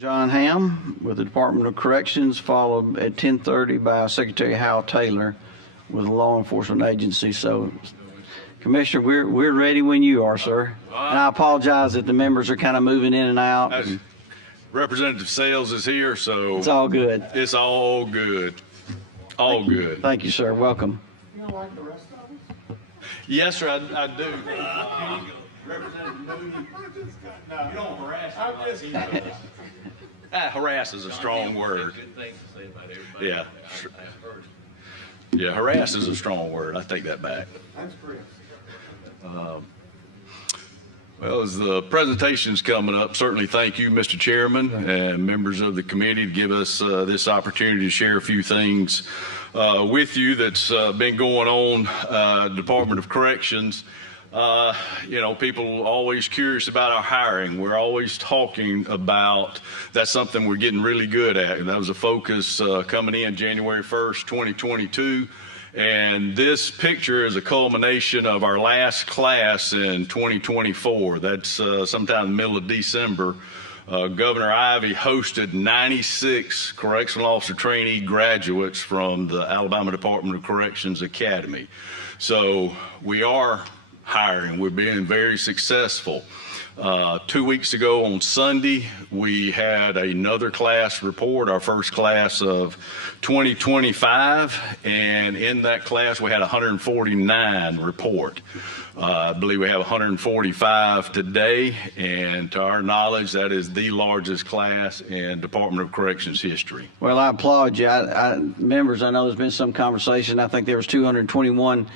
John Hamm with the Department of Corrections, followed at 10:30 by Secretary Hal Taylor with the law enforcement agency. So, Commissioner, we're ready when you are, sir. And I apologize that the members are kind of moving in and out. Representative Sales is here, so It's all good. it's all good. All good. Thank you, sir. Welcome. You don't like the rest of us? Yes, sir, I do. Representative Moody, you don't harass. Harass is a strong word. Yeah. Yeah, harass is a strong word. I take that back. That's Chris. Well, as the presentation's coming up, certainly thank you, Mr. Chairman, and members of the committee to give us this opportunity to share a few things with you that's been going on Department of Corrections. People are always curious about our hiring. We're always talking about that's something we're getting really good at. And that was a focus coming in January 1st, 2022. And this picture is a culmination of our last class in 2024. That's sometime in the middle of December. Governor Ivey hosted 96 correctional officer trainee graduates from the Alabama Department of Corrections Academy. So we are hiring. We're being very successful. 2 weeks ago on Sunday, we had another class report, our first class of 2025, and in that class we had 149 report. I believe we have 145 today, and to our knowledge, that is the largest class in Department of Corrections history. Well, I applaud you. Members, I know there's been some conversation. I think there was 221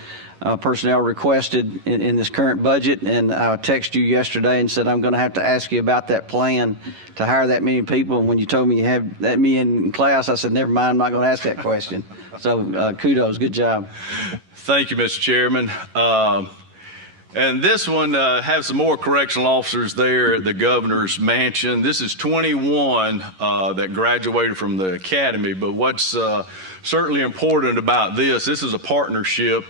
personnel requested in this current budget, and I texted you yesterday and said I'm going to have to ask you about that plan to hire that many people. And when you told me you have that many in class, I said never mind, I'm not going to ask that question. So kudos, good job. Thank you, Mr. Chairman. And this one has some more correctional officers there at the governor's mansion. This is 21 that graduated from the academy, but what's certainly important about this is a partnership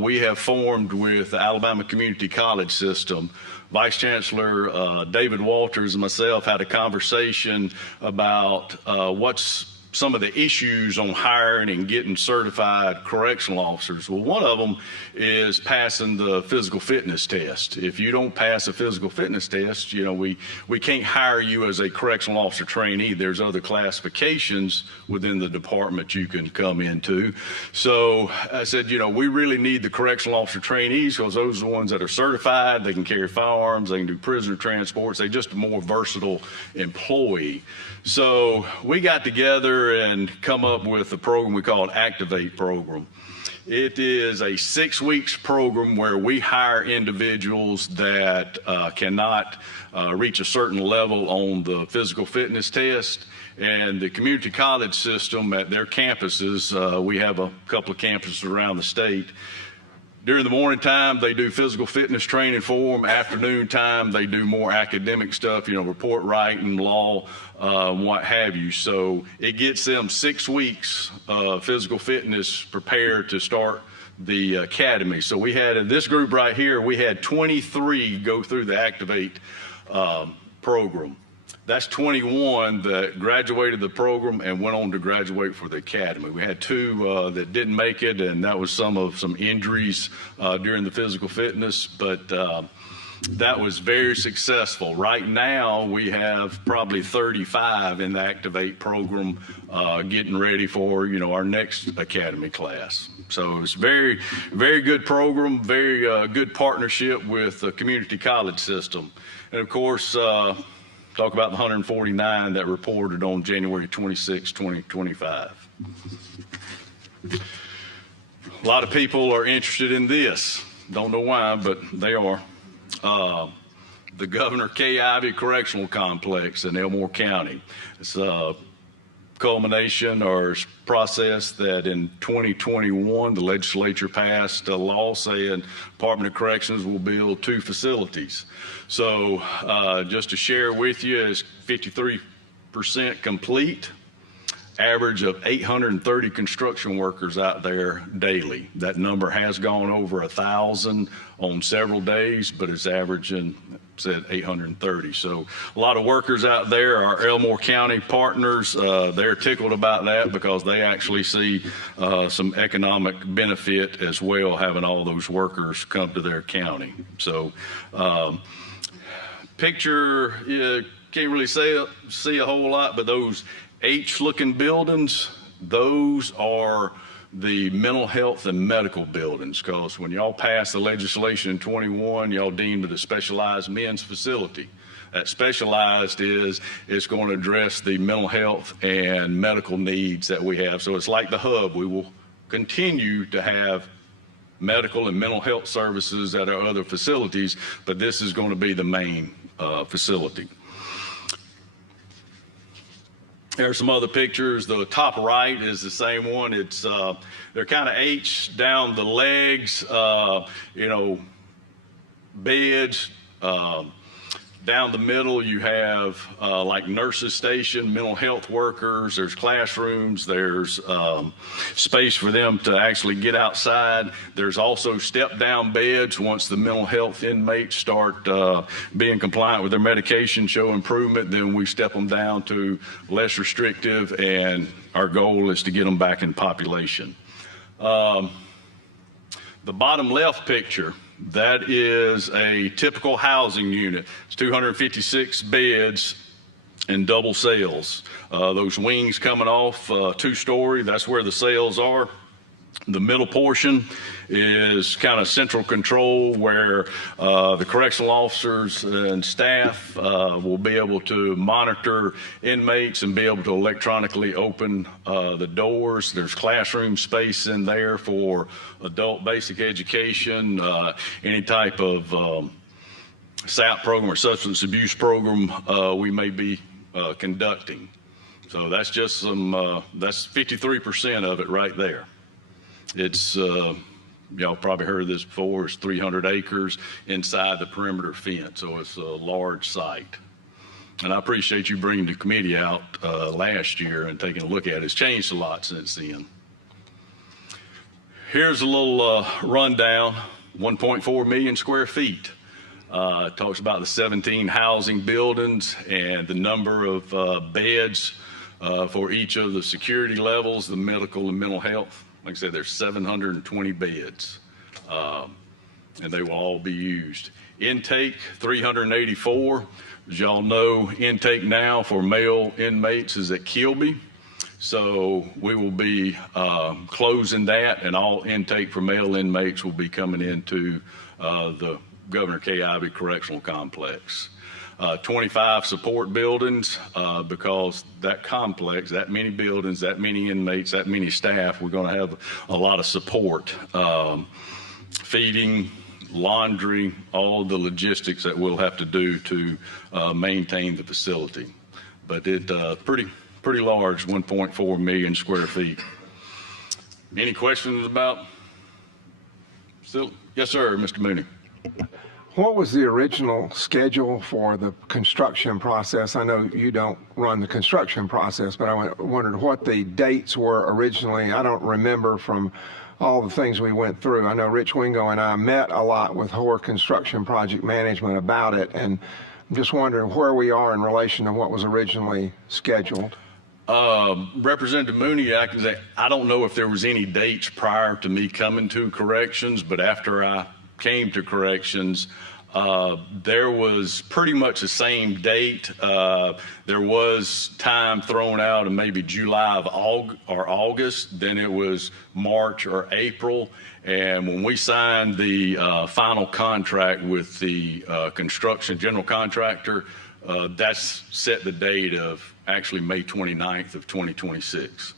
we have formed with the Alabama Community College System. Vice Chancellor David Walters and myself had a conversation about what's some of the issues on hiring and getting certified correctional officers. Well, one of them is passing the physical fitness test. If you don't pass a physical fitness test, we can't hire you as a correctional officer trainee. There's other classifications within the department you can come into. So I said, we really need the correctional officer trainees because those are the ones that are certified. They can carry firearms, they can do prisoner transports. They're just a more versatile employee. So we got together and come up with a program we call Activate program. It is a 6 weeks program where we hire individuals that cannot reach a certain level on the physical fitness test. And the community college system at their campuses, we have a couple of campuses around the state. During the morning time, they do physical fitness training for them. Afternoon time, they do more academic stuff, report writing, law, what have you. So it gets them 6 weeks of physical fitness prepared to start the academy. So we had, in this group right here, we had 23 go through the Activate program. That's 21 that graduated the program and went on to graduate for the academy. We had 2 that didn't make it, and that was some injuries during the physical fitness, but that was very successful. Right now, we have probably 35 in the Activate program getting ready for, our next academy class. So it's very, very good program, very good partnership with the community college system. And of course, talk about the 149 that reported on January 26, 2025. A lot of people are interested in this. Don't know why, but they are. The Governor Kay Ivey Correctional Complex in Elmore County. It's a culmination or process that in 2021 the legislature passed a law saying Department of Corrections will build 2 facilities. So just to share with you, it's 53% complete, average of 830 construction workers out there daily. That number has gone over 1,000 on several days, but it's averaging said 830. So a lot of workers out there, our Elmore County partners, they're tickled about that because they actually see some economic benefit as well, having all those workers come to their county. So picture, you can't really see a whole lot, but those H-looking buildings, those are the mental health and medical buildings, because when y'all passed the legislation in 21, y'all deemed it a specialized men's facility. That specialized it's going to address the mental health and medical needs that we have. So it's like the hub. We will continue to have medical and mental health services at our other facilities, but this is going to be the main facility. There's some other pictures. The top right is the same one. It's they're kind of H down the legs, beds. Down the middle, you have like nurses station, mental health workers. There's classrooms. There's space for them to actually get outside. There's also step-down beds once the mental health inmates start being compliant with their medication, show improvement. Then we step them down to less restrictive, and our goal is to get them back in population. The bottom left picture, that is a typical housing unit. It's 256 beds and double cells. Those wings coming off, 2-story, that's where the cells are. The middle portion is kind of central control, where the correctional officers and staff will be able to monitor inmates and be able to electronically open the doors. There's classroom space in there for adult basic education, any type of SAP program or substance abuse program we may be conducting. So that's just that's 53% of it right there. It's, y'all probably heard of this before, it's 300 acres inside the perimeter fence, so it's a large site. And I appreciate you bringing the committee out last year and taking a look at it. It's changed a lot since then. Here's a little rundown, 1.4 million square feet. It talks about the 17 housing buildings and the number of beds for each of the security levels, the medical and mental health. Like I said, there's 720 beds, and they will all be used. Intake, 384. As y'all know, intake now for male inmates is at Kilby. So we will be closing that, and all intake for male inmates will be coming into the Governor K. Ivey Correctional Complex. 25 support buildings, because that complex, that many buildings, that many inmates, that many staff, we're going to have a lot of support, feeding, laundry, all the logistics that we'll have to do to maintain the facility. But it pretty large, 1.4 million square feet. Any questions about? Still, yes, sir, Mr. Mooney. What was the original schedule for the construction process? I know you don't run the construction process, but I wondered what the dates were originally. I don't remember from all the things we went through. I know Rich Wingo and I met a lot with Hoare Construction Project Management about it, and I'm just wondering where we are in relation to what was originally scheduled. Representative Mooney, I can say, I don't know if there was any dates prior to me coming to corrections, but after I came to corrections, there was pretty much the same date. There was time thrown out of maybe July or August, then it was March or April. And when we signed the final contract with the construction general contractor, that's set the date of actually May 29th of 2026.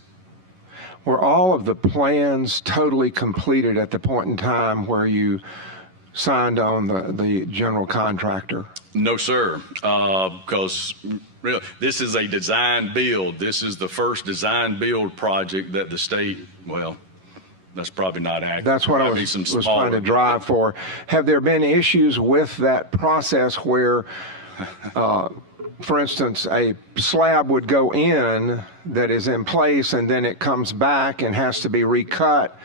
Were all of the plans totally completed at the point in time where you signed on the general contractor? No, sir, because really, this is a design build. This is the first design build project that the state, well, that's probably not accurate. That's what I was trying to drive for. Have there been issues with that process where, for instance, a slab would go in that is in place and then it comes back and has to be recut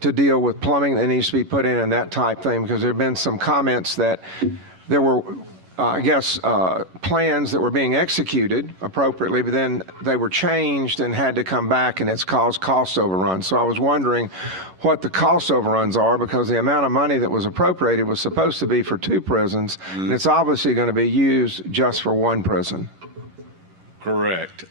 to deal with plumbing that needs to be put in and that type thing? Because there have been some comments that there were I guess, plans that were being executed appropriately, but then they were changed and had to come back, and it's caused cost overruns. So I was wondering what the cost overruns are, because the amount of money that was appropriated was supposed to be for 2 prisons, and it's obviously going to be used just for 1 prison. Correct.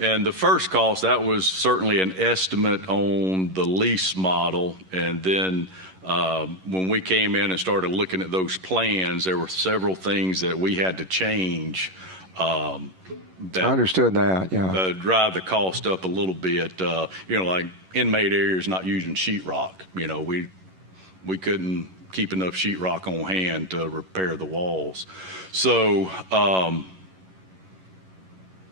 And the first cost, that was certainly an estimate on the lease model. And then when we came in and started looking at those plans, there were several things that we had to change I that understood that, yeah. drive the cost up a little bit. Like inmate areas not using sheetrock. We couldn't keep enough sheetrock on hand to repair the walls. So,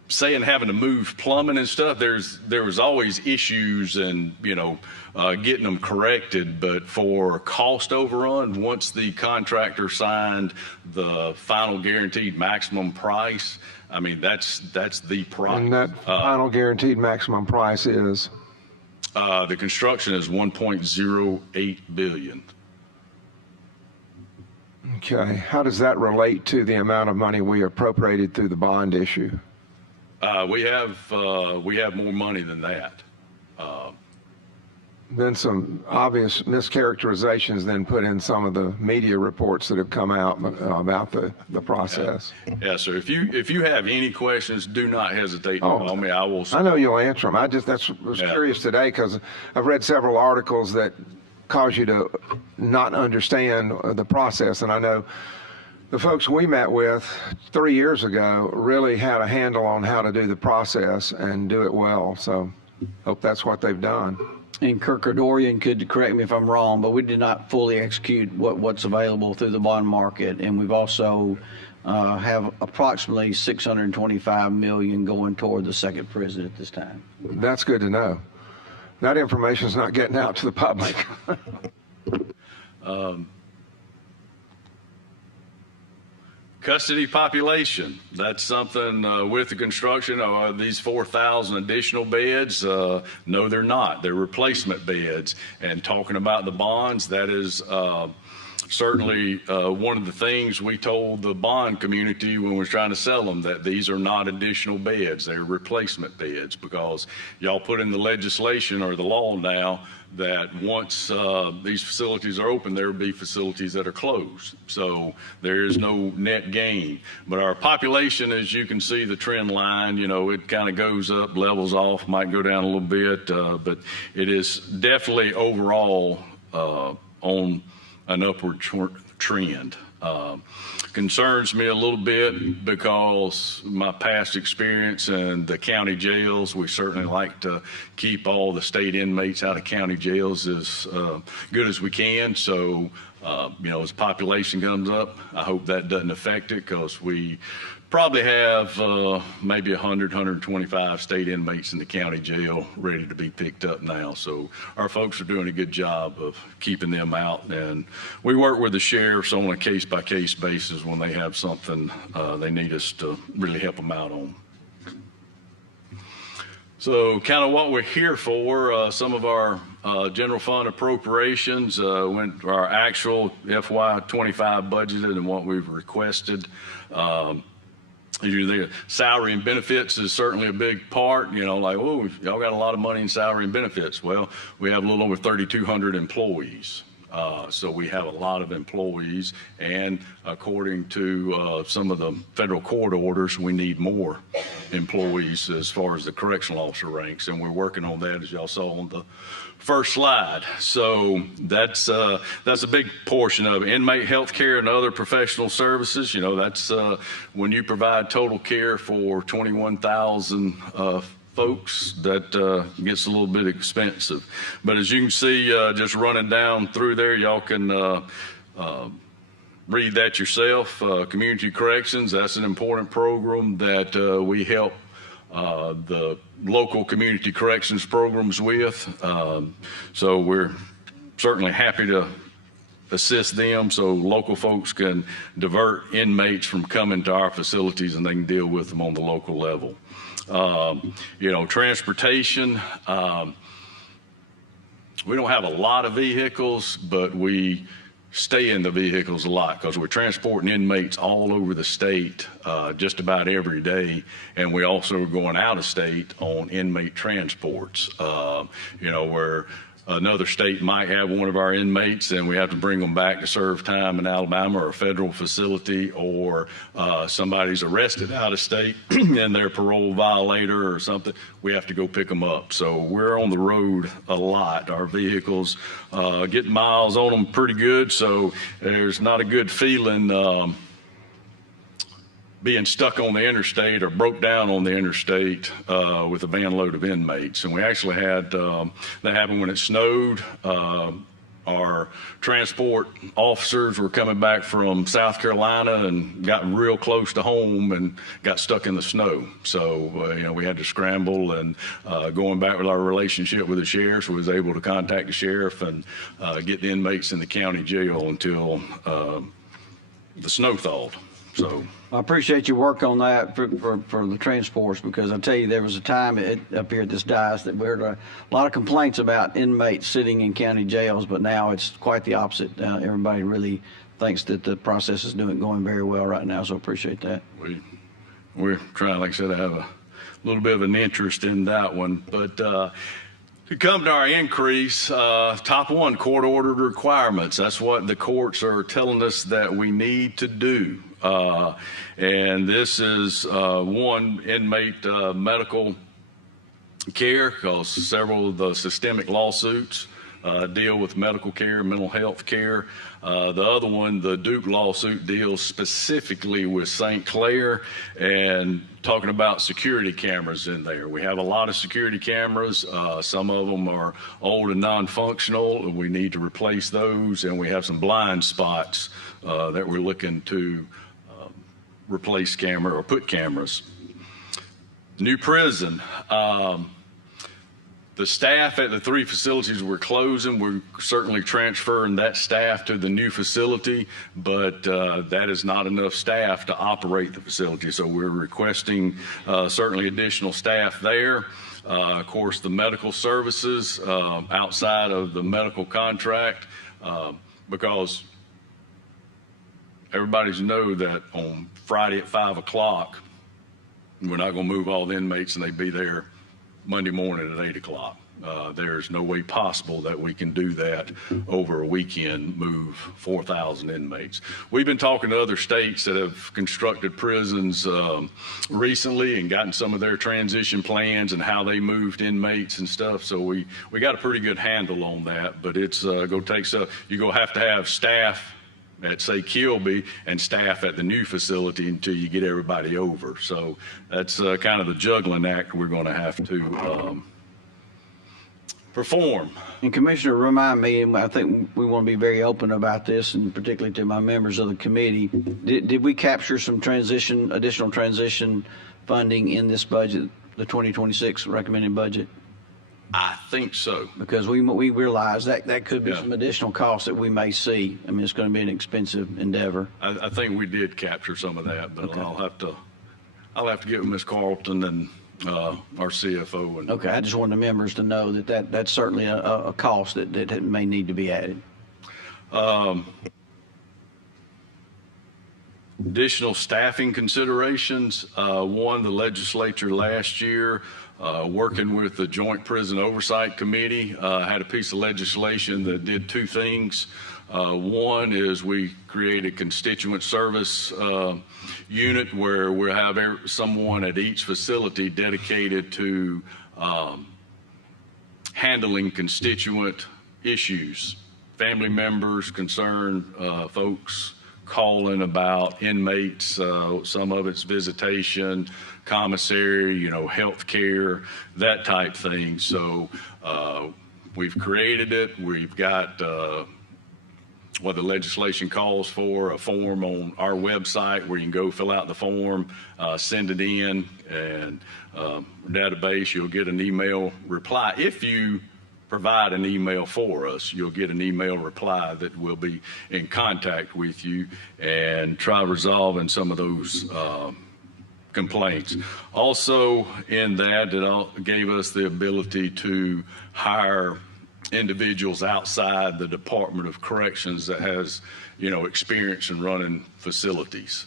saying having to move plumbing and stuff, there was always issues and getting them corrected. But for cost overrun, once the contractor signed the final guaranteed maximum price, I mean that's the price. And that final guaranteed maximum price is? The construction is $1.08 billion. Okay. How does that relate to the amount of money we appropriated through the bond issue? We have more money than that. Been some obvious mischaracterizations then put in some of the media reports that have come out about the process. Yeah, sir. If you have any questions, do not hesitate to call me. I will. I know you'll answer them. I was curious today because I've read several articles that cause you to not understand the process, and I know the folks we met with 3 years ago really had a handle on how to do the process and do it well. So hope that's what they've done. And Kirk Dorian could correct me if I'm wrong, but we did not fully execute what's available through the bond market. And we've also have approximately $625 million going toward the second prison at this time. That's good to know. That information is not getting out to the public. Custody population, that's something with the construction. Are these 4,000 additional beds? No, they're not. They're replacement beds. And talking about the bonds, that is certainly one of the things we told the bond community when we were trying to sell them, that these are not additional beds. They're replacement beds, because y'all put in the legislation or the law now that once these facilities are open, there will be facilities that are closed. So there is no net gain. But our population, as you can see the trend line, it kind of goes up, levels off, might go down a little bit, but it is definitely overall on an upward trend. Concerns me a little bit because my past experience in the county jails, we certainly like to keep all the state inmates out of county jails as good as we can. So, as population comes up, I hope that doesn't affect it, because we probably have maybe 100, 125 state inmates in the county jail ready to be picked up now. So our folks are doing a good job of keeping them out. And we work with the sheriffs on a case-by-case basis when they have something they need us to really help them out on. So kind of what we're here for, some of our general fund appropriations, our actual FY25 budgeted and what we've requested. The salary and benefits is certainly a big part. Like, oh, y'all got a lot of money in salary and benefits. Well, we have a little over 3,200 employees. So we have a lot of employees, and according to some of the federal court orders, we need more employees as far as the correctional officer ranks, and we're working on that, as y'all saw on the first slide. So that's a big portion of it. Inmate health care and other professional services. That's when you provide total care for 21,000 folks, that gets a little bit expensive. But as you can see, just running down through there, y'all can read that yourself. Community corrections, that's an important program that we help the local community corrections programs with. So we're certainly happy to assist them so local folks can divert inmates from coming to our facilities and they can deal with them on the local level. Transportation, we don't have a lot of vehicles, but we stay in the vehicles a lot because we're transporting inmates all over the state just about every day, and we also are going out of state on inmate transports. Where another state might have one of our inmates and we have to bring them back to serve time in Alabama or a federal facility, or somebody's arrested out of state and they're a parole violator or something, we have to go pick them up. So we're on the road a lot. Our vehicles get miles on them pretty good, so there's not a good feeling being stuck on the interstate or broke down on the interstate with a van load of inmates. And we actually had that happen when it snowed. Our transport officers were coming back from South Carolina and got real close to home and got stuck in the snow. So, we had to scramble, and going back with our relationship with the sheriff, we was able to contact the sheriff and get the inmates in the county jail until the snow thawed. So I appreciate your work on that for the transports, because I tell you, there was a time up here at this dais that we heard a lot of complaints about inmates sitting in county jails, but now it's quite the opposite. Everybody really thinks that the process is going very well right now, so appreciate that. We're trying, like I said, to have a little bit of an interest in that one. But to come to our increase, top one, court-ordered requirements. That's what the courts are telling us that we need to do. And this is one, inmate medical care, because several of the systemic lawsuits deal with medical care, mental health care. The other one, the Duke lawsuit, deals specifically with St. Clair and talking about security cameras in there. We have a lot of security cameras. Some of them are old and non-functional, and we need to replace those. And we have some blind spots that we're looking to replace camera or put cameras. New prison. The staff at the 3 facilities we're closing, we're certainly transferring that staff to the new facility, but that is not enough staff to operate the facility. So we're requesting certainly additional staff there. Of course, the medical services outside of the medical contract, because everybody's know that on Friday at 5 o'clock, we're not going to move all the inmates and they'd be there Monday morning at 8 o'clock. There's no way possible that we can do that over a weekend, move 4,000 inmates. We've been talking to other states that have constructed prisons recently and gotten some of their transition plans and how they moved inmates and stuff. So we got a pretty good handle on that, but it's going to take you're going to have staff at, say, Kilby and staff at the new facility until you get everybody over. So that's kind of the juggling act we're going to have to perform. And Commissioner, remind me, and I think we want to be very open about this, and particularly to my members of the committee, did we capture some additional transition funding in this budget, the 2026 recommended budget? I think so. Because we realize that could be some additional costs that we may see. I mean, it's going to be an expensive endeavor. I think we did capture some of that, but okay. I'll have to get with Ms. Carlton and our CFO. Okay, I just wanted the members to know that's certainly a cost that may need to be added. Additional staffing considerations. One, the legislature last year, working with the Joint Prison Oversight Committee, had a piece of legislation that did 2 things. One is we created constituent service unit where we'll have someone at each facility dedicated to handling constituent issues, family members, concerned folks calling about inmates, some of it's visitation, commissary, health care, that type thing. So we've created it. We've got what the legislation calls for, a form on our website where you can go fill out the form, send it in, and database, you'll get an email reply. If you provide an email for us, you'll get an email reply that will be in contact with you and try resolving some of those complaints. Also in that, it gave us the ability to hire individuals outside the Department of Corrections that has, you know, experience in running facilities.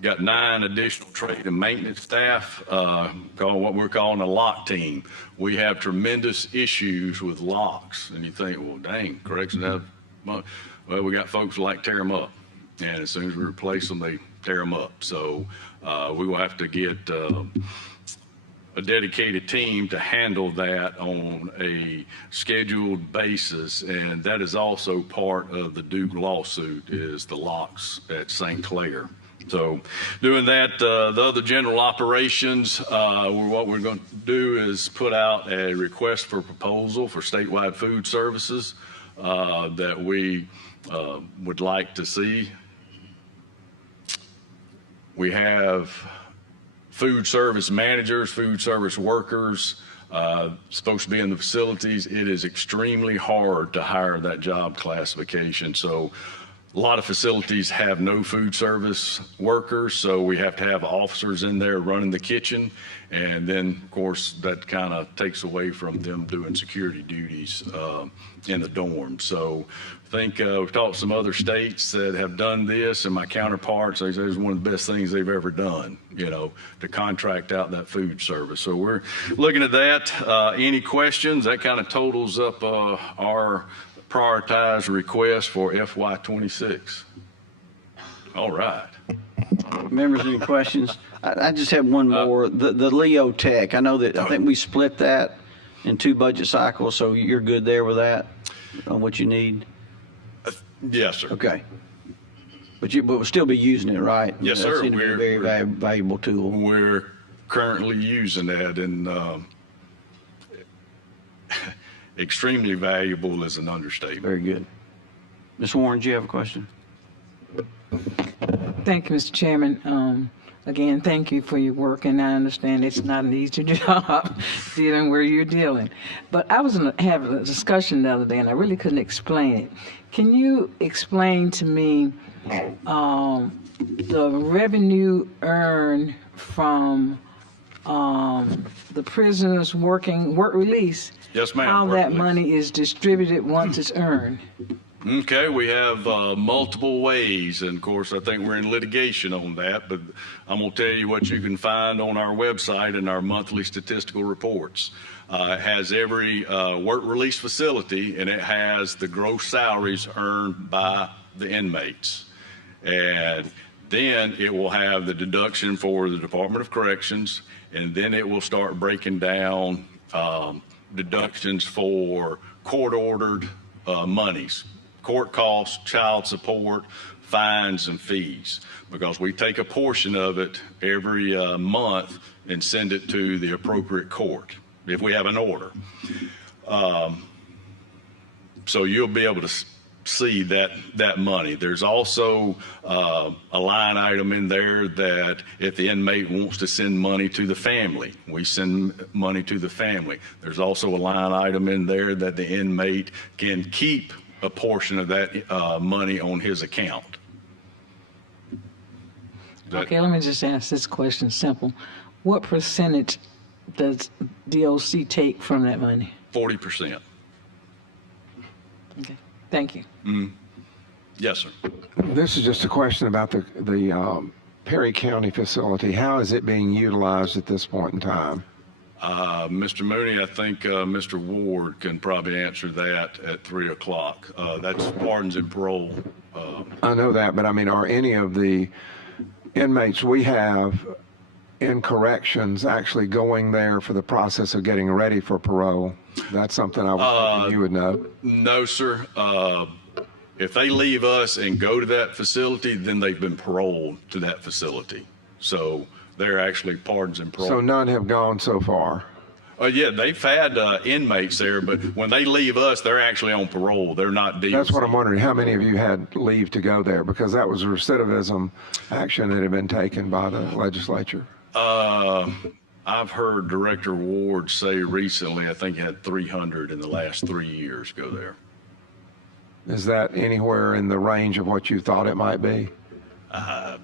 Got 9 additional trade and maintenance staff, called what we're calling a lock team. We have tremendous issues with locks, and you think, well, dang, corrections have, well, we got folks who like tear them up, and as soon as we replace them, they tear them up. So we will have to get a dedicated team to handle that on a scheduled basis, and that is also part of the Duke lawsuit, is the locks at St. Clair. So doing that, the other general operations, what we're going to do is put out a request for proposal for statewide food services that we would like to see. We have food service managers, food service workers, supposed to be in the facilities. It is extremely hard to hire that job classification. So a lot of facilities have no food service workers, so we have to have officers in there running the kitchen. And then, of course, that kind of takes away from them doing security duties in the dorm. So I think we've talked to some other states that have done this, and my counterparts, they say it's one of the best things they've ever done, you know, to contract out that food service. So we're looking at that. Any questions? That kind of totals up our prioritized request for FY26. All right. Members, any questions? I just have one more. The Leo Tech, I know that, I think we split that in 2 budget cycles, so you're good there with that, on what you need? Yes, sir. Okay. But we'll still be using it, right? Yes, That sir. seems to be a very valuable tool. We're currently using that, and extremely valuable is an understatement. Very good. Ms. Warren, do you have a question? Thank you, Mr. Chairman. Again, thank you for your work, and I understand it's not an easy job dealing where you're dealing. But I was having a discussion the other day, and I really couldn't explain it. Can you explain to me the revenue earned from the prisoners' work release? Yes, ma'am. How Work that release. money is distributed once it's earned? Okay, we have multiple ways, and of course, I think we're in litigation on that, but I'm going to tell you what you can find on our website and our monthly statistical reports. It has every work release facility, and it has the gross salaries earned by the inmates. And then it will have the deduction for the Department of Corrections, and then it will start breaking down deductions for court-ordered monies. Court costs, child support, fines, and fees, because we take a portion of it every month and send it to the appropriate court if we have an order. So you'll be able to see that money. There's also a line item in there that if the inmate wants to send money to the family, we send money to the family. There's also a line item in there that the inmate can keep a portion of that money on his account. Okay, let me just ask this question, simple. What percentage does DOC take from that money? 40%. Okay, thank you. Yes, sir. This is just a question about the Perry County facility. How is it being utilized at this point in time? Mr. Mooney, I think Mr. Ward can probably answer that at 3 o'clock. That's pardons and parole. I know that, but I mean, are any of the inmates we have in corrections actually going there for the process of getting ready for parole? That's something I was hoping you would know. No, sir. If they leave us and go to that facility, then they've been paroled to that facility. So they're actually pardons and parole. So none have gone so far. Yeah, they've had inmates there, but when they leave us, they're actually on parole. They're not DOC. That's what I'm wondering. How many of you had leave to go there? Because that was recidivism action that had been taken by the legislature. I've heard Director Ward say recently, I think he had 300 in the last 3 years go there. Is that anywhere in the range of what you thought it might be? I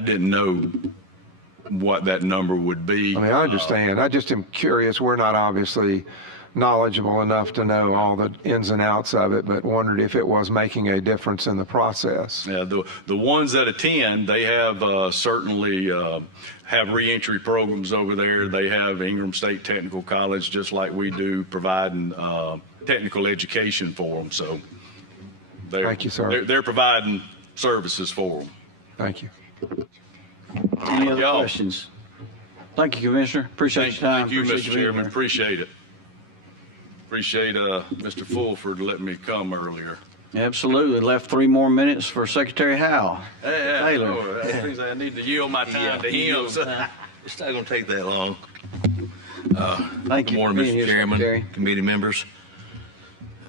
didn't know what that number would be. I mean, I understand. I just am curious. We're not obviously knowledgeable enough to know all the ins and outs of it, but wondered if it was making a difference in the process. Yeah, the ones that attend, they have certainly have reentry programs over there. They have Ingram State Technical College, just like we do, providing technical education for them. So Thank you, sir. They're providing services for them. Thank you. Any other y'all. questions? Thank you, Commissioner. Appreciate your time. Thank you, Appreciate Mr. you being Chairman. here. Appreciate it. Appreciate Mr. Fulford letting me come earlier. Absolutely. Left 3 more minutes for Secretary Howell. Taylor. Oh, that means I need to yield my time to him. It's not going to take that long. Thank Good you. morning, for being Mr. here, Chairman, Secretary. committee members.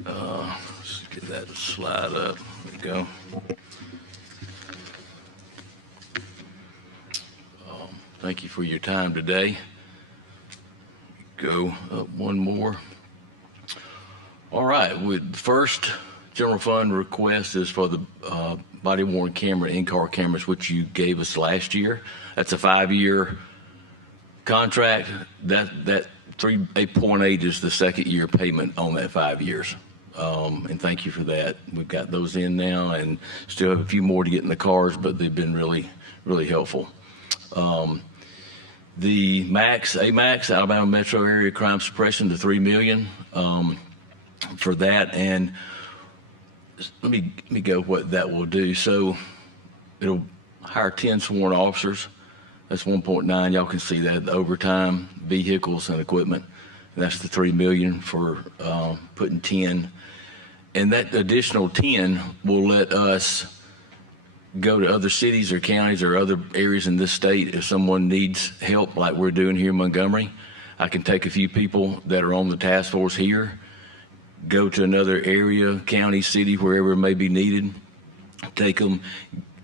Let's get that slide up. There we go. Thank you for your time today. Go up one more. All right, with the first general fund request is for the body worn camera, in-car cameras, which you gave us last year. That's a 5-year contract. That 8.8 is the second year payment on that 5 years. And thank you for that. We've got those in now and still have a few more to get in the cars, but they've been really, really helpful. The AMAX, Alabama Metro Area Crime Suppression, the $3 million for that. And let me go what that will do. So it'll hire 10 sworn officers. That's 1.9. Y'all can see that, the overtime, vehicles and equipment. And that's the $3 million for putting 10. And that additional 10 will let us go to other cities or counties or other areas in this state if someone needs help like we're doing here in Montgomery. I can take a few people that are on the task force here, go to another area, county, city, wherever it may be needed, take them,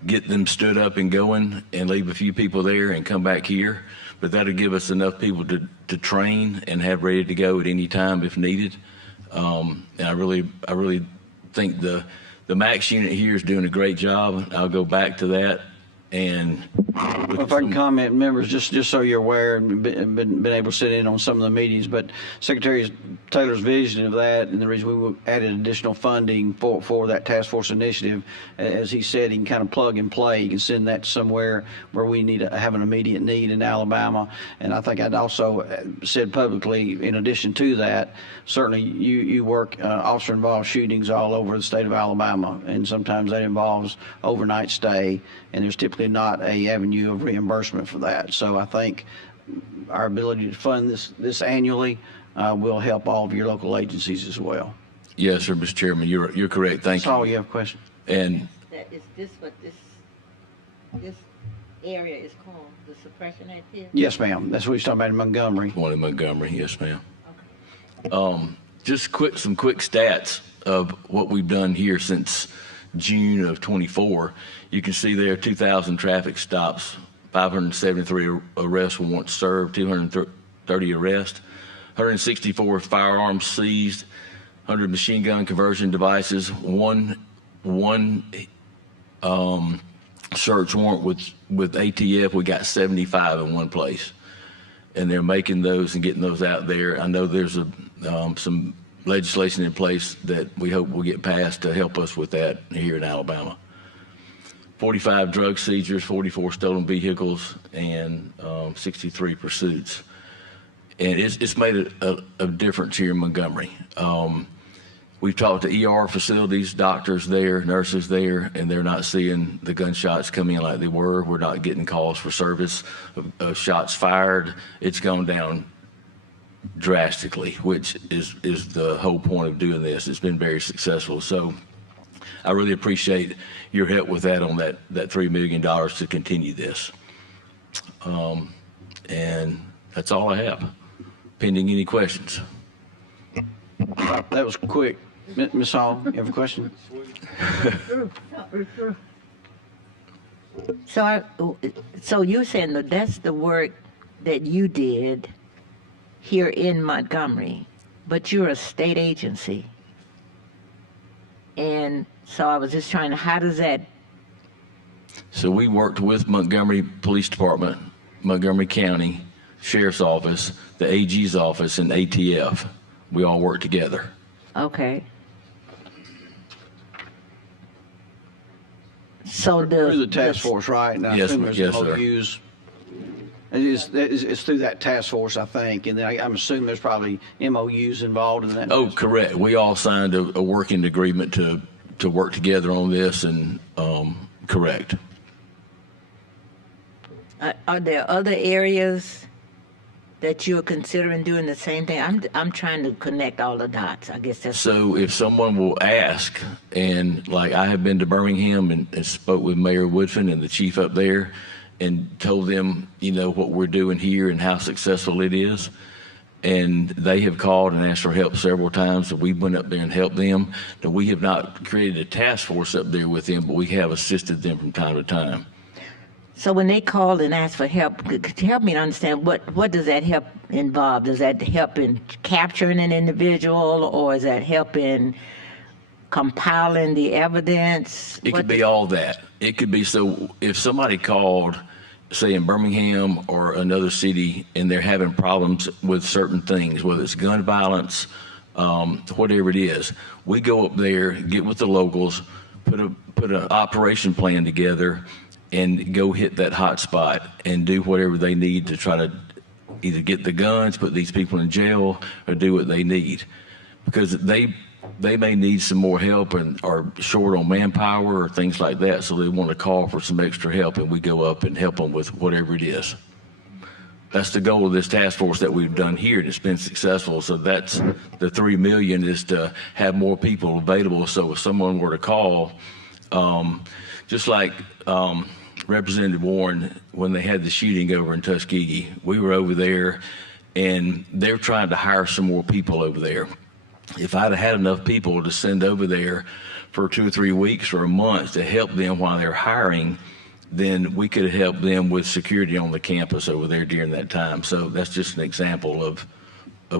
get them stood up and going, and leave a few people there and come back here. But that'll give us enough people to train and have ready to go at any time if needed. And I really think the MAX unit here is doing a great job. I'll go back to that. And If I can comment, members, just so you're aware, and been able to sit in on some of the meetings, but Secretary Taylor's vision of that, and the reason we added additional funding for that task force initiative, as he said, he can kind of plug and play. He can send that somewhere where we need to have an immediate need in Alabama. And I think I'd also said publicly, in addition to that, certainly you work officer-involved shootings all over the state of Alabama, and sometimes that involves overnight stay, and there's typically not a avenue of reimbursement for that. So I think our ability to fund this annually will help all of your local agencies as well. yes, sir, Mr. Chairman, you're correct. Thank Saul, you. you have a question? And That is this what this area is called, the suppression activity? Yes, ma'am. That's what he's talking about in Montgomery. one in Montgomery, yes, ma'am. Okay. Just some quick stats of what we've done here since June of 24. You can see there 2,000 traffic stops, 573 arrests warrants served, 230 arrests, 164 firearms seized, 100 machine gun conversion devices, one search warrant with ATF. We got 75 in one place, and they're making those and getting those out there. I know there's some legislation in place that we hope will get passed to help us with that here in Alabama. 45 drug seizures, 44 stolen vehicles, and 63 pursuits. And it's made a difference here in Montgomery. We've talked to ER facilities, doctors there, nurses there, and they're not seeing the gunshots come in like they were. We're not getting calls for service of shots fired. It's gone down drastically, which is the whole point of doing this. It's been very successful. So I really appreciate your help with that on that $3 million to continue this. And that's all I have, pending any questions. That was quick. Ms. Hall, you have a question? So you're saying that that's the work that you did here in Montgomery, but you're a state agency. And so I was just trying to, how does that? So we worked with Montgomery Police Department, Montgomery County Sheriff's Office, the AG's office, and ATF. We all work together. Okay. So Through the task force, right? And I Yes, assume there's yes, sir. MOUs. It's through that task force, I think, and then I'm assuming there's probably MOUs involved in that. Oh, correct. We all signed a working agreement to work together on this, and correct. Are there other areas that you're considering doing the same thing? I'm trying to connect all the dots. I guess that's So if someone will ask, and like I have been to Birmingham and spoke with Mayor Woodfin and the chief up there and told them, what we're doing here and how successful it is. And they have called and asked for help several times, so we went up there and helped them. Now, we have not created a task force up there with them, but we have assisted them from time to time. So when they called and asked for help, could you help me to understand what does that help involve? Does that help in capturing an individual, or is that help in compiling the evidence? It could be all that. It could be, so if somebody called, say in Birmingham or another city, and they're having problems with certain things, whether it's gun violence, whatever it is, we go up there, get with the locals, put an operation plan together, and go hit that hot spot and do whatever they need to try to either get the guns, put these people in jail, or do what they need. Because they may need some more help and are short on manpower or things like that, so they want to call for some extra help, and we go up and help them with whatever it is. That's the goal of this task force that we've done here, and it's been successful. So that's the $3 million, is to have more people available. So if someone were to call, just like Representative Warren, when they had the shooting over in Tuskegee, we were over there, and they're trying to hire some more people over there. If I'd have had enough people to send over there for 2 or 3 weeks or a month to help them while they're hiring, then we could have helped them with security on the campus over there during that time. So that's just an example of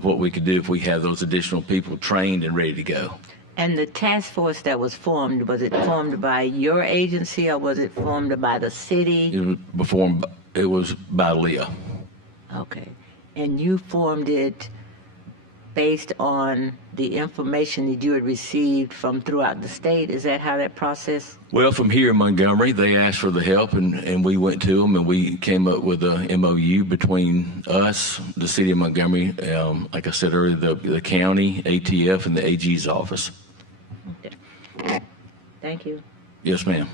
what we could do if we had those additional people trained and ready to go. And the task force that was formed, was it formed by your agency, or was it formed by the city? It was by Leah. Okay. And you formed it based on the information that you had received from throughout the state? Is that how that process? Well, from here in Montgomery, they asked for the help, and we went to them, and we came up with a MOU between us, the city of Montgomery, like I said earlier, the county, ATF, and the AG's office. Okay. Thank you. Yes, ma'am.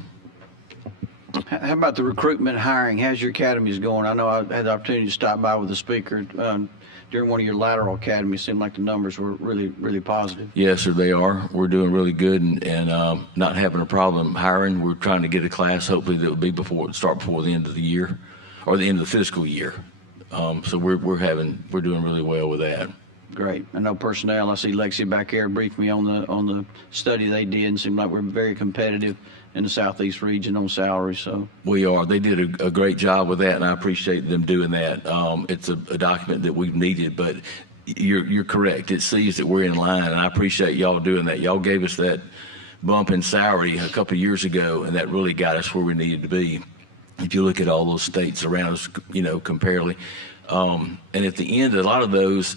How about the recruitment hiring? How's your academies going? I know I had the opportunity to stop by with the speaker during one of your lateral academies. It seemed like the numbers were really, really positive. Yes, sir, they are. We're doing really good, and not having a problem hiring. We're trying to get a class, hopefully, that will be before the end of the year, or the end of the fiscal year. So we're doing really well with that. Great. I know personnel. I see Lexi back here briefed me on the study they did, and seemed like we're very competitive in the Southeast region on salary. So We are. They did a great job with that, and I appreciate them doing that. It's a document that we've needed, but you're correct. It sees that we're in line, and I appreciate y'all doing that. Y'all gave us that bump in salary a couple of years ago, and that really got us where we needed to be. If you look at all those states around us, comparatively, and at the end, a lot of those,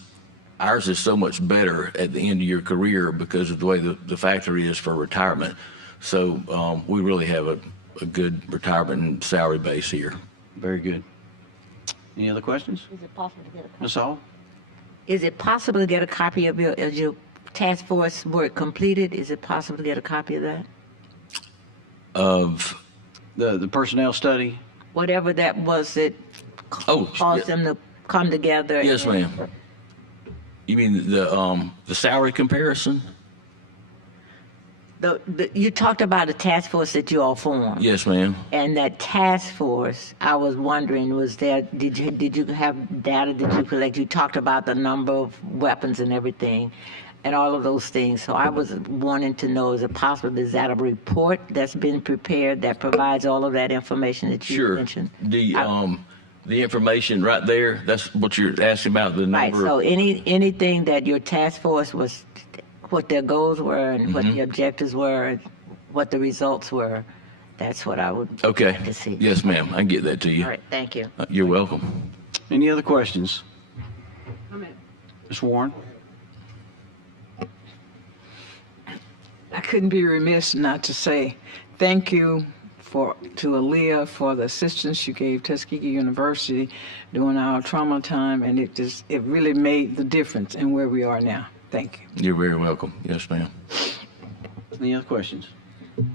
ours is so much better at the end of your career because of the way the factory is for retirement. So we really have a good retirement and salary base here. very good. Any other questions? Is it possible to get a copy? That's all? Is it possible to get a copy of your task force work completed? Is it possible to get a copy of that? Of The personnel study? Whatever that was that caused them to come together. Yes, ma'am. You mean the salary comparison? You talked about a task force that you all formed. Yes, ma'am. And that task force, I was wondering, did you have data that you collect? You talked about the number of weapons and everything, and all of those things. So I was wanting to know, is it possible, is that a report that's been prepared that provides all of that information that you Sure. mentioned? The information right there, that's what you're asking about, the Right. number. So anything that your task force was, what their goals were and what Mm-hmm. the objectives were, what the results were, That's what I would Okay. like to see. Yes, ma'am. I can get that to you. All right, thank you. You're welcome. Any other questions? Ms. Warren? I couldn't be remiss not to say thank you to Aaliyah for the assistance she gave Tuskegee University during our trauma time, and it really made the difference in where we are now. Thank you. You're very welcome. Yes, ma'am. Any other questions?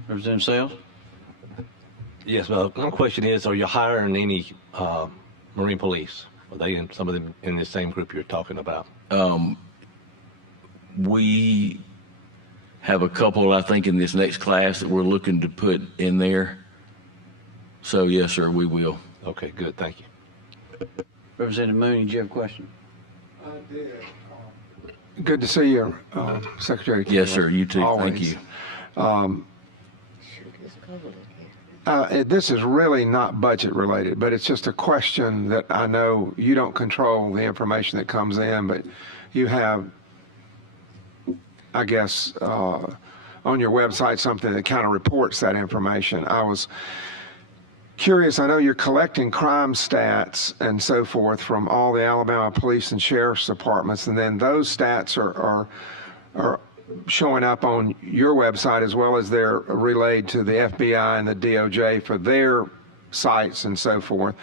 Representative Sales? Yes, well, my question is, are you hiring any Marine police? Are they some of them in the same group you're talking about? We have a couple, I think, in this next class that we're looking to put in there. So, yes, sir, we will. Okay, good, thank you. Representative Mooney, do you have a question? Good to see you, Secretary. Yes, sir, you too. Always. Thank you. This is really not budget related, but it's just a question that I know you don't control the information that comes in, but you have, I guess, on your website something that kind of reports that information. I was curious, I know you're collecting crime stats and so forth from all the Alabama police and sheriff's departments, and then those stats are showing up on your website as well as they're relayed to the FBI and the DOJ for their sites and so forth.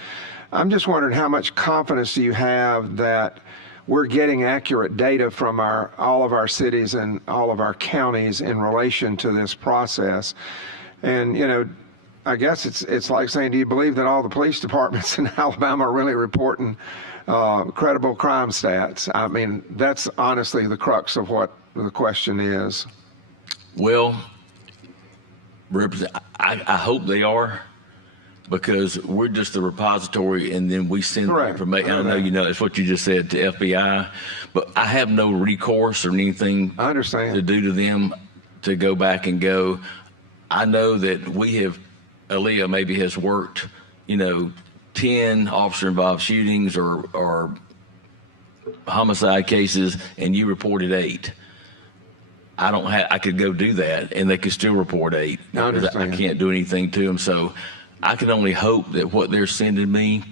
I'm just wondering, how much confidence do you have that we're getting accurate data from all of our cities and all of our counties in relation to this process? And, you know, I guess it's like saying, do you believe that all the police departments in Alabama are really reporting credible crime stats? I mean, that's honestly the crux of what the question is. Well, I hope they are, because we're just the repository, and then we send the Correct. information. I know you know it's what you just said to FBI, but I have no recourse or anything I understand. to do to them to go back and go. I know that we have, Aaliyah maybe has worked, 10 officer-involved shootings or homicide cases, and you reported 8. I could go do that, and they could still report 8. I understand. I can't do anything to them, so I can only hope that what they're sending me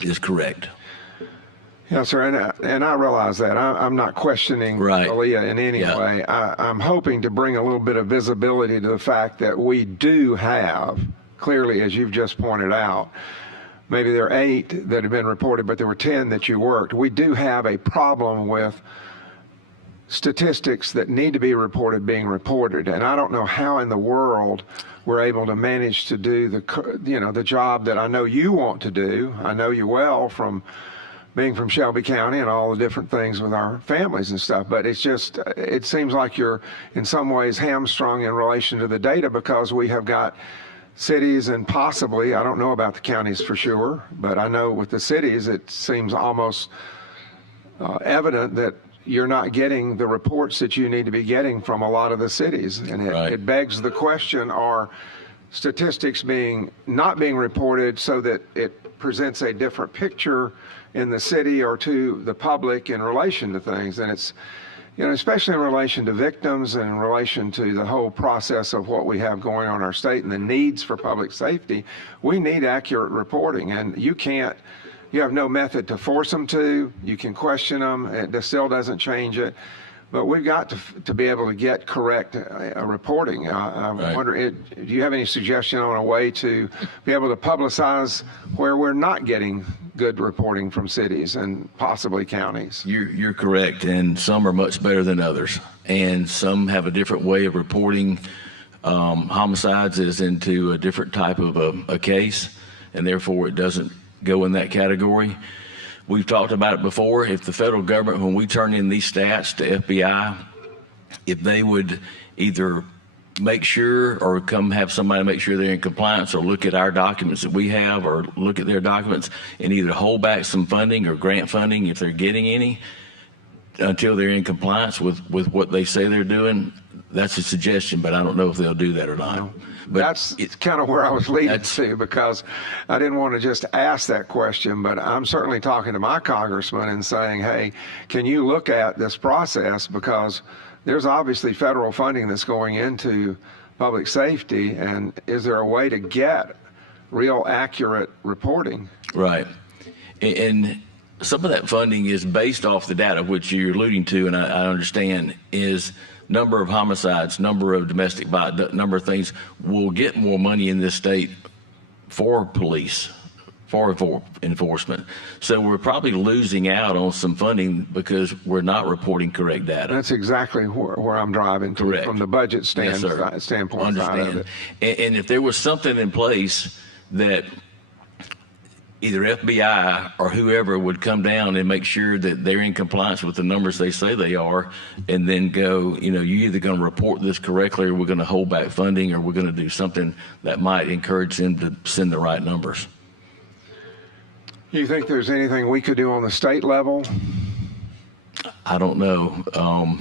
is correct. Yes, sir, and I realize that. I'm not questioning Right. Aaliyah in any Yeah. way. I'm hoping to bring a little bit of visibility to the fact that we do have, clearly, as you've just pointed out, maybe there are 8 that have been reported, but there were 10 that you worked. We do have a problem with statistics that need to be reported being reported, and I don't know how in the world we're able to manage to do the job that I know you want to do. I know you well from being from Shelby County and all the different things with our families and stuff, but it's just, it seems like you're in some ways hamstrung in relation to the data, because we have got cities and possibly, I don't know about the counties for sure, but I know with the cities it seems almost evident that you're not getting the reports that you need to be getting from a lot of the cities. And Right. it begs the question, are statistics not being reported so that it presents a different picture in the city or to the public in relation to things? And it's, especially in relation to victims and in relation to the whole process of what we have going on in our state and the needs for public safety, we need accurate reporting. And you have no method to force them to. You can question them. It still doesn't change it. But we've got to be able to get correct reporting. I Right. wonder, do you have any suggestion on a way to be able to publicize where we're not getting good reporting from cities and possibly counties? You're correct, and some are much better than others, and some have a different way of reporting homicides as into a different type of a case, and therefore it doesn't go in that category. We've talked about it before. If the federal government, when we turn in these stats to FBI, if they would either make sure or come have somebody make sure they're in compliance, or look at our documents that we have or look at their documents and either hold back some funding or grant funding if they're getting any until they're in compliance with what they say they're doing, that's a suggestion, but I don't know if they'll do that or not. But That's kind of where I was leading to, because I didn't want to just ask that question, but I'm certainly talking to my congressman and saying, hey, can you look at this process? Because there's obviously federal funding that's going into public safety, and is there a way to get real accurate reporting? Right. And some of that funding is based off the data, which you're alluding to, and I understand, is number of homicides, number of domestic violence, number of things. We'll get more money in this state for police, for enforcement. So we're probably losing out on some funding because we're not reporting correct data. That's exactly where I'm driving to, Correct. from the budget Yes, sir. standpoint side of Understand. it. And if there was something in place that either FBI or whoever would come down and make sure that they're in compliance with the numbers they say they are, and then go, you're either going to report this correctly or we're going to hold back funding or we're going to do something that might encourage them to send the right numbers. You think there's anything we could do on the state level? I don't know.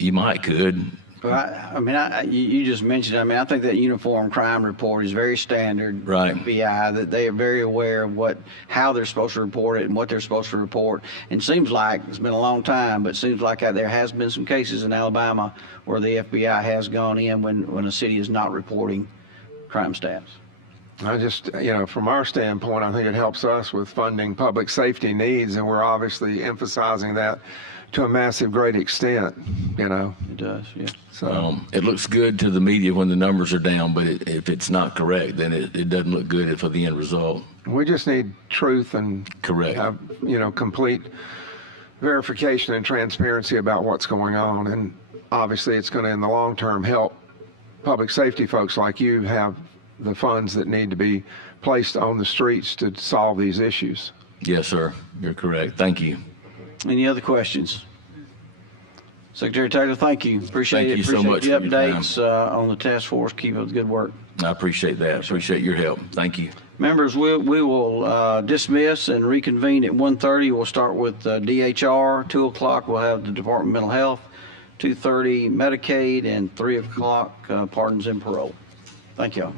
You might could. Well, you just mentioned, I think that uniform crime report is very standard. Right. FBI, that they are very aware of how they're supposed to report it and what they're supposed to report. And seems like, it's been a long time, but it seems like there has been some cases in Alabama where the FBI has gone in when a city is not reporting crime stats. I just, from our standpoint, I think it helps us with funding public safety needs, and we're obviously emphasizing that to a massive, great extent, It does, yeah. So, It looks good to the media when the numbers are down, but if it's not correct, then it doesn't look good for the end result. we just need truth and Correct. have, complete verification and transparency about what's going on. And obviously, it's going to, in the long term, help public safety folks like you have the funds that need to be placed on the streets to solve these issues. Yes, sir. You're correct. Thank you. Any other questions? Secretary Taylor, thank you. Appreciate Thank it. you so much Appreciate for the your updates on the task force. Keep up the good work. I appreciate that. Appreciate your help. Thank you. Members, we will dismiss and reconvene at 1:30. We'll start with DHR. 2 o'clock, we'll have the Department of Mental Health. 2:30, Medicaid, and 3 o'clock, pardons and parole. Thank y'all.